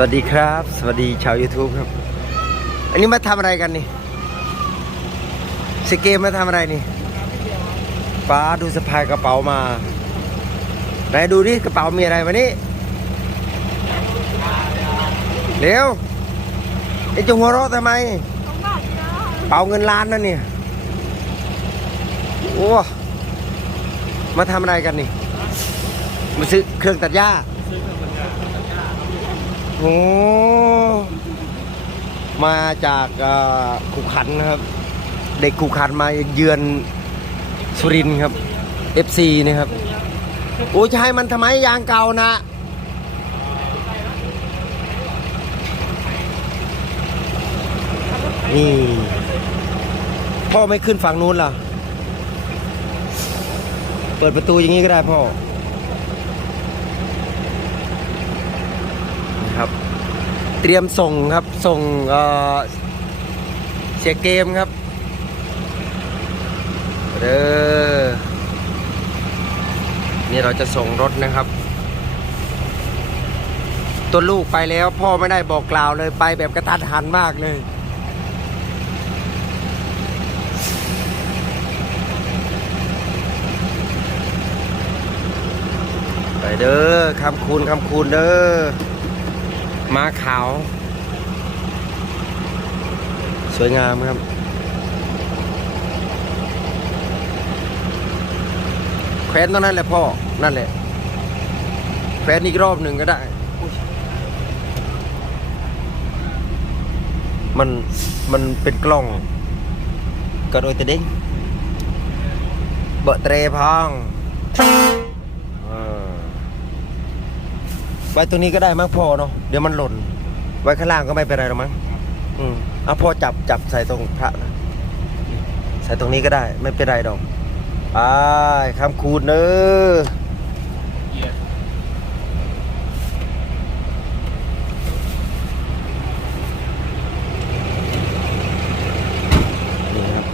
วัสดีครับ สวัสดีชาว YouTube ครับ อันนี้มาทำอะไรกันนี่สเกมมาทำอะไรนี่ป้าดูสะพายกระเป๋ามาไหนดูดิกระเป๋ามีอะไรมานี่เร็วไอ้จะหัวเราะทำไมเป๋าเงินล้านนั่นเนี่ยโอ้มาทำอะไรกันนี่มาซื้อเครื่องตัดหญ้า โอ้มาจากขุขันนะครับ เด็กขุขันมาเยือนสุรินครับ FC นี่ครับโอ้ยให้มันทำไมยางเก่านะนี่พ่อไม่ขึ้นฝั่งนู้นเหรอเปิดประตูอย่างนี้ก็ได้พ่อ ครับ เตรียมส่งครับ ส่งเอ่อเสียเกมครับเด้อนี่เราจะส่งรถนะครับ ตัวลูกไปแล้วพ่อไม่ได้บอกกล่าวเลยไปแบบกระทันหันมากเลย ไปเด้อคำคูณคำคูณเด้อ ม้าขาว สวยงามครับ แคว้นตรงนั้นแหละพ่อ นั่นแหละ แคว้นอีกรอบหนึ่งก็ได้ มัน มันเป็นกล้องกระโดดแต่เด้งเบาะเตรพองอ่า ไว้ตรงนี้ก็ได้มั้งพ่อเนาะเดี๋ยวมันหล่น ไว้ข้างล่างก็ไม่เป็นไรหรอกมั้งอืมเอาพ่อจับจับใส่ตรงพระนะใส่ตรงนี้ก็ได้ ไม่เป็นไรดอกไปคำคูณเนอนี่ครับ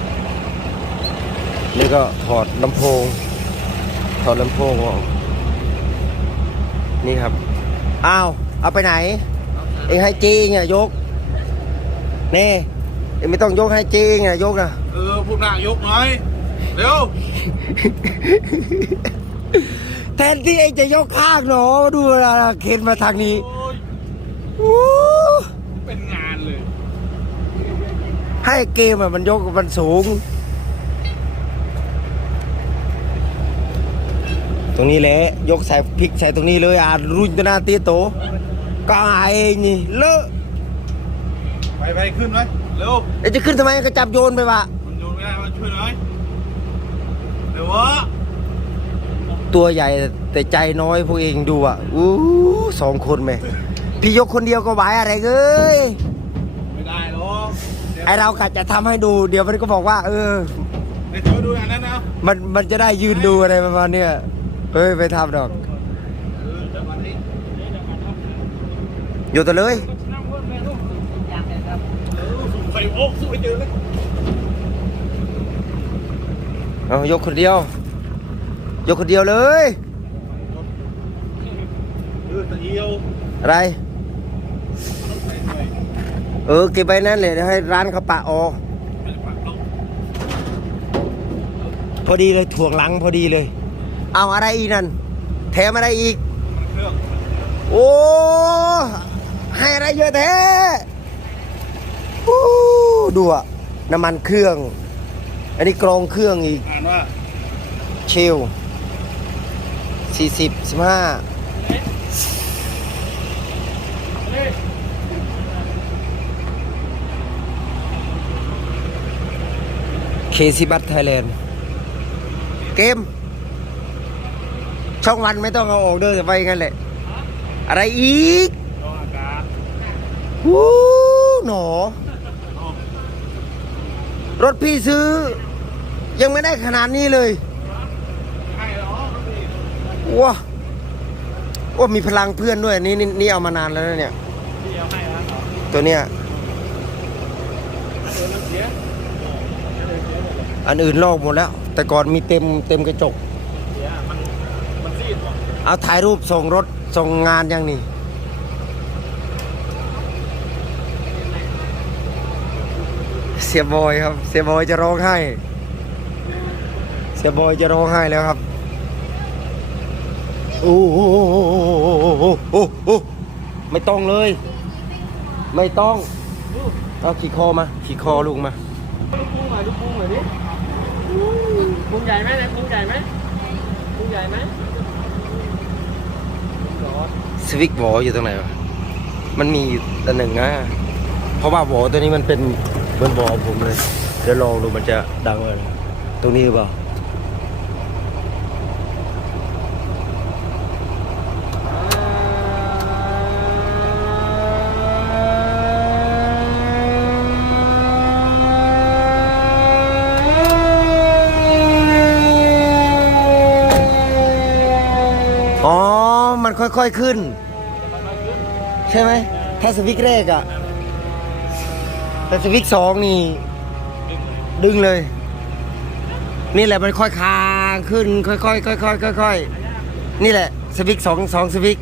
นี่ก็ถอดลำโพง ถอดลำโพงออก นี่ครับ อ้าว เอาไปไหน เองให้จีงอะยก นี่ เองไม่ต้องยกให้จีงอะยกอะเออพูดหนักยกหน่อย เร็ว แทนที่เองจะยกข้างหนอดูเวลาเข็นมาทางนี้โอ้ยอู้เป็นงานเลย ให้เกมอะมันยกมันสูง ตรงนี้แหละ ยกใส่พริกใส่ตรงนี้เลยอะรุ่นตัวหน้าเตี้ยโตก็หายเองนี่เลอะไปไปขึ้นไหมเร็วเดี๋ยวจะขึ้นทำไมก็จับโยนไปวะมันโยนไม่ได้มาช่วยหน่อยเร็ววะตัวใหญ่แต่ใจน้อยพวกเองดูอะอู้สองคนไหมพี่ยกคนเดียวก็ไหวอะไรเอ้ยไม่ได้หรอกเดี๋ยวไอเรากะจะทำให้ดู เดี๋ยวมันก็บอกว่า เออเดี๋ยวจะมาดูอันนั้นนะมันมันจะได้ยืนดูอะไรประมาณเนี้ย เฮ้ยไปทำดอกเออจังหวะนี้อยู่ตัวเลยเอโอ้สู้ให้เลยเอายกคนเดียว ยกคนเดียวเลยอะไร เออเก็บไปนั่นเลยเดี๋ยวให้ร้านเขาปะออกพอดีเลยถ่วงหลังพอดีเลย เอาอะไรอีกนั่นแถมอะไรอีกมันเครื่องโอ้ ให้อะไรเยอะแท้อู้ดูอะน้ำมันเครื่อง อันนี้กรองเครื่องอีก อ่านว่าชิลสี่สิบสิบห้าเคซีบัตไทยแลนด์เกม ช่องวันไม่ต้องเอาออกเด้อไปงั้นแหละ อะไรอีกวู้หนอ รถพี่ซื้อ ยังไม่ได้ขนาดนี้เลยว้าว่ามีพลังเพื่อนด้วย นี่นี่นี่เอามานานแล้วเนี่ยตัวเนี้ยอันอื่นลอกหมดแล้ว แต่ก่อนมีเต็มเต็มกระจก เอาถ่ายรูปส่งรถส่งงานยังนี่เสียบอยครับ เสียบอยจะร้องไห้ เสียบอยจะร้องไห้แล้วครับ โอ้โหโอ้โหไม่ต้องเลย ไม่ต้องเอาขี่คอมา ขี่คอลุงมาลูกพุงมาลูกพุงมาดิพุงใหญ่ไหมนะพุงใหญ่ไหมพุงใหญ่ไหม สวิกวออยู่ตรงไหนวะมันมีตัวหนึ่งนะเพราะว่าวอตัวนี้มันเป็นเหมือนวอผมเลย เดี๋ยวลองดูมันจะดังเลยตรงนี้หรือเปล่า อ๋อ มัน ค่อยๆขึ้น ใช่ไหมถ้าสวิกแรกอะแต่สวิกสองนี่ ดึงเลย นี่แหละมันค่อยคางขึ้น ค่อยๆค่อยๆค่อยๆนี่แหละสวิกสองสองสวิก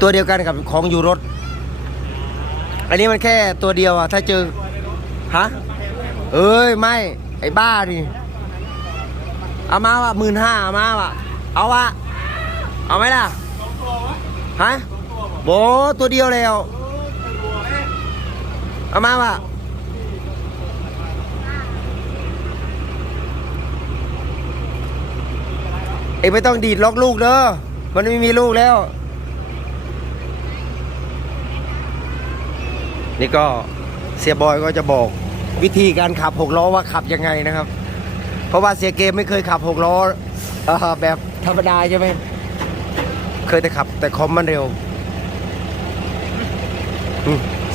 ตัวเดียวกันกับของยูรถ อันนี้มันแค่ตัวเดียวอะถ้าเจอ ฮะ เอ้ย ไม่ ไอ้บ้าดิ เอามาว่ะหมื่นห้าเอามาว่ะเอาวะเอาไหมล่ะฮะโบตัวเดียวแล้วเอามาว่ะเอ้ไม่ต้องดีดล็อกลูกเด้อมันไม่มีลูกแล้ว นี่ก็เสียบอยก็จะบอกวิธีการขับหกล้อว่าขับยังไงนะครับ เพราะว่าเสียเกมไม่เคยขับหกล้อเอ่อแบบธรรมดาใช่ไหม เคยแต่ขับ แต่คอมมันเร็ว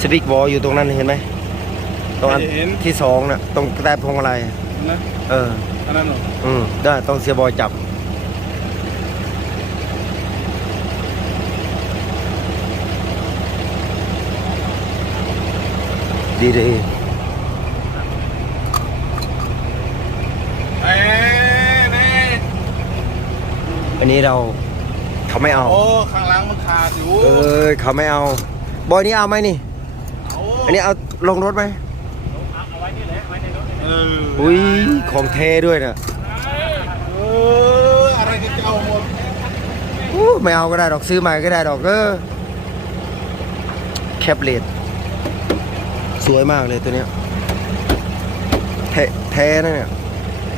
สวิกบอลอยู่ตรงนั้นเห็นไหมตรงอันเห็นที่สองน่ะตรงแต่พวงมาลัยนะเอออันนั้นเหรออืมได้ต้องเสียบอยจับดีดีเอ้ยนี่ อั นนี้เรา เขาไม่เอา โอ้ข้างหล่างมันขาดอยู่เอ้ยเขาไม่เอา บอยนี้เอาไหมนี่โอ้อันนี้เอาลงรถไหมเอาไว้นี่แหละไว้ในรถนี่แหละเอออุ้ยของเทด้วยนะเอออะไรก็จะเอาหมดอู้ไม่เอาก็ได้ดอกซื้อใหม่ก็ได้ดอกเออแคปเลดสวยมากเลยตัวเนี้ยแท้แท้นะเนี่ย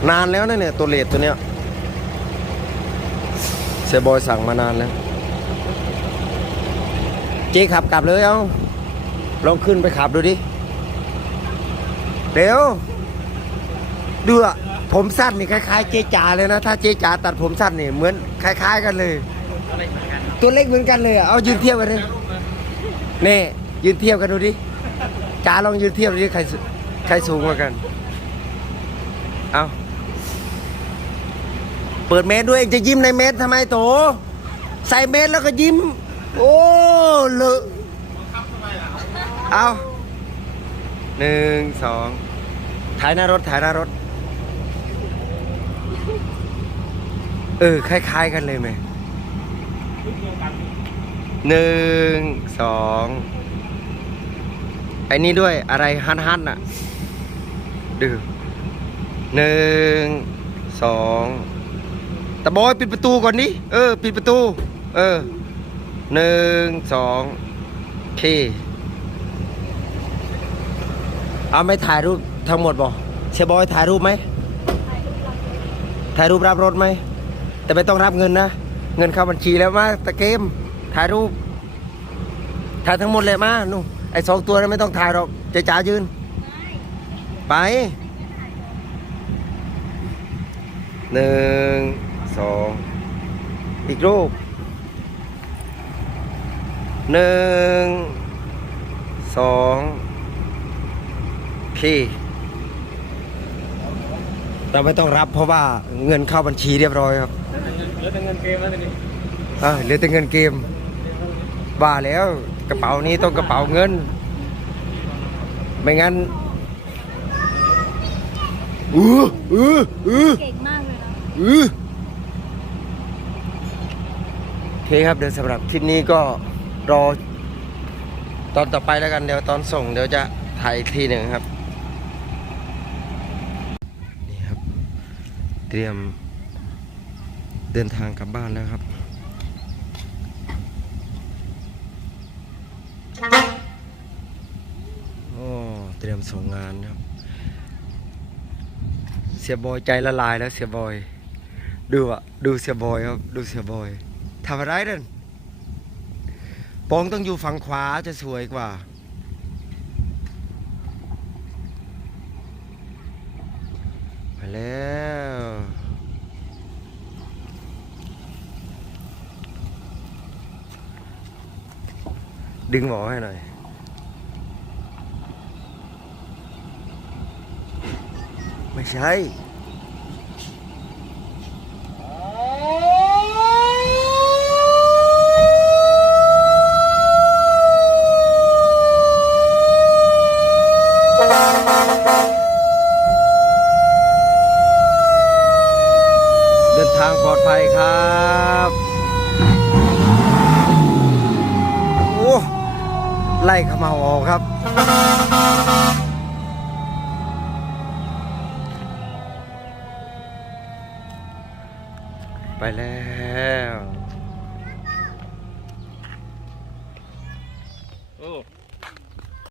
นานแล้วนะเนี่ยตัวเลดตัวเนี้ย เซบอยสั่งมานานแล้ว เจ๊ขับกลับเลยเอาลองขึ้นไปขับดูดิเร็วดูอะผมสั้นนี่คล้ายๆ เจ๊จ๋าเลยนะ ถ้าเจ๊จ๋าตัดผมสั้นนี่เหมือนคล้าย ๆ กันเลย ตัวเล็กเหมือนกันเลยอะเอายืนเทียบกันดินี่ยืนเทียบกันดูดิจ๋าลองยืนเทียบดูดิใครใครสูงกว่ากัน เอา เปิดเมสด้วยเองจะยิ้มในเมสทำไมโตใส่เมสแล้วก็ยิ้ม โอ้เลอะเอาหนึ่งสองถ่ายหน้ารถถ่ายหน้ารถ เออ คล้าย ๆ กันเลยไหมหนึ่งสองไอ้นี่ด้วยอะไรฮันฮันอะดูหนึ่งสอง ตะบอยปิดประตูก่อนนี่เออ ปิดประตู เออหนึ่งสองเคเอาไม่ถ่ายรูปทั้งหมดบ่เชบอยถ่ายรูปไหมถ่ายรูปรับรถไหม แต่ไม่ต้องรับเงินนะ เงินเข้าบัญชีแล้วมาตะเกม ถ่ายรูป ถ่ายทั้งหมดเลยมานู่นไอ้สองตัวนั้นไม่ต้องถ่ายหรอกจ๊จ๋ายืน ไปหนึ่ง สองอีกรูปหนึ่งสองพี่เราไม่ต้องรับเพราะว่าเงินเข้าบัญชีเรียบร้อยครับเหลือแต่เงินเกมแล้วทีนี้อ่าเหลือแต่เงินเกมว่าแล้วกระเป๋านี้ต้องกระเป๋าเงิน ไม่งั้นอืออืออือเก่งมากเลยนะอือโอ เคครับเดี๋ยวสำหรับคลิปนี้ก็รอตอนต่อไปแล้วกันเดี๋ยวตอนส่งเดี๋ยวจะถ่ายอีกทีหนึ่งครับนี่ครับ เตรียมเดินทางกลับบ้านแล้วครับโอ้เตรียมส่งงานครับ เสียบอยใจละลายแล้วเสียบอย ดูอะดูเสียบอยครับ ดูเสียบอย ทำอะไรเด่นปองต้องอยู่ฝั่งขวาจะสวยกว่าไปแล้วดึงหมอให้หน่อย ไม่ใช่ เดินทางปลอดภัย ครับโอ้ไล่เขมาออกครับ ไปแล้ว